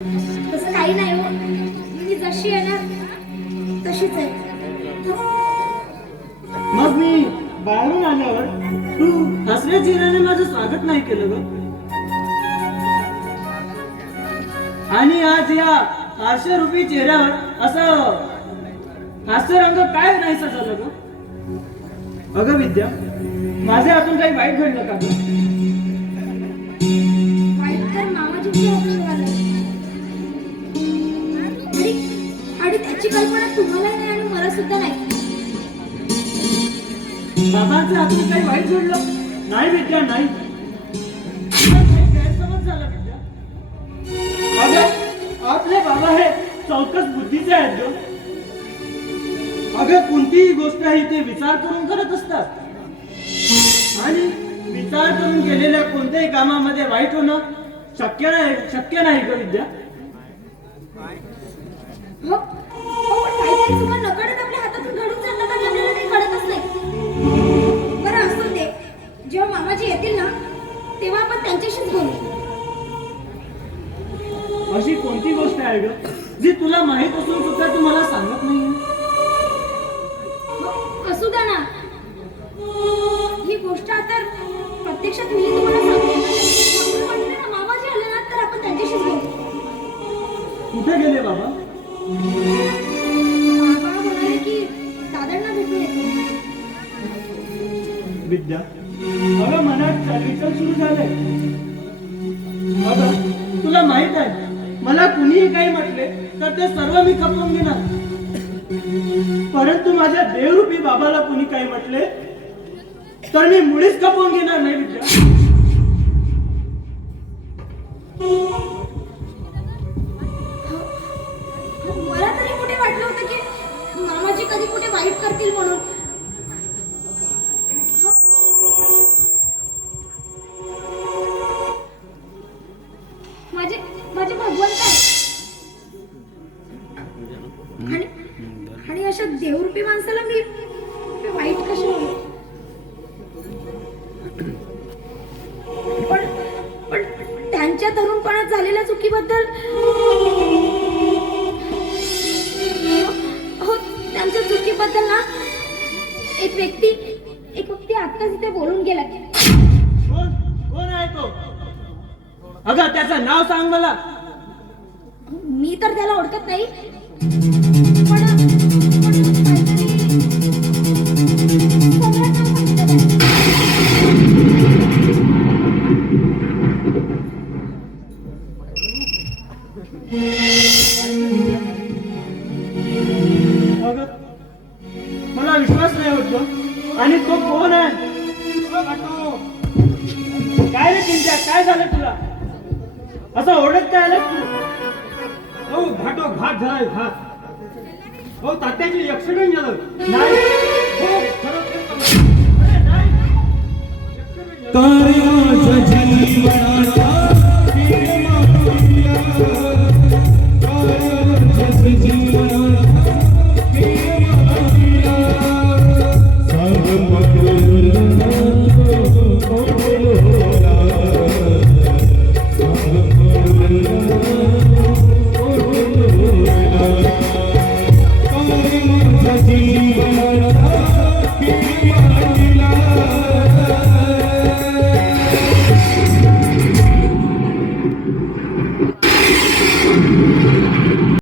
तसं काही नाही हो, मी जशी आहे ना तशीच आहे. मग मी बाहेरून आल्यावर तू हसऱ्या चेहऱ्याने माझं स्वागत नाही केलं ग. आणि आज या हास्यरूपी चेहऱ्यावर असं हास्य रंग काय नाही झालं ग. अगं विद्या, माझ्या हातून काही वाईट घडलं का ग? वाईट तर मामाजींच्या हातून झालं. आणि त्याची कल्पना तुम्हाला नाही आणि मला सुद्धा नाही. बाबांच्या हातून काही वाईट घडलं नाही विद्या, नाही. गैरसमज झाला विद्या. अगं आपले बाबा हे चौकस बुद्धीचे आहेत ग. अगं कोणतीही गोष्ट आहे ते विचार करून करत असतात आणि विचार करून केलेल्या कोणत्याही कामामध्ये वाईट होणं शक्य नाही ग विद्या. हो हो, पण काहीतरी चुका नकळत आपल्या हातातून घडून जातात आणि आपल्याला काही कळतच नाही. बरं असं ते, जेव्हा मामाजी येतील ना तेव्हा आपण त्यांच्याशीच बोलू. अशी कोणती गोष्ट आहे ग जी तुला माहित असून सुद्धा तू मला सांगत नाही? असू द्या ना, ही गोष्ट आता प्रत्यक्षात मी तुम्हाला सांगते. म्हटलं ना मामाजी आले ना तर आपण त्यांच्याशीच बोलू. कुठे गेले बाबा? बाबा म्हणाले की दादांना भेटून येतो. विद्या, अगं मनात चालविचल सुरू झालंय. अगं तुला माहित आहे, मला कुणीही काही म्हटले तर ते सर्व मी खपवून घेणार. परंतु माझ्या देवरूपी बाबाला कुणी काही म्हटले तर मी मुळीच खपवून घेणार नाही विद्या. मला तरी कुठे वाटलं होतं की मामाजी कधी कुठे वाईट करतील म्हणून. माझे माझे भगवंत आहे. आणि अशा देवरूपी माणसाला मी वाईट कशी म्हणू? पण पण त्यांच्या तरुणपणात झालेल्या चुकीबद्दल, हो त्यांच्या चुकीबद्दल ना एक व्यक्ती आत्ताच इथे बोलून गेला. कोण आहे तो? अगं त्याचं नाव सांग मला. मी तर त्याला ओळखत नाही, अगं मला विश्वास नाही होत. आणि तो कोण आहे? काय रे चिंत्या, काय झालं तुला? असं ओरडत काय आलं तू? हो घाटो घाट झालाय घाट. हो तात्याची यक्षगण झालं. नाही. हो खरं अरे नाही. यक्षगण झालं.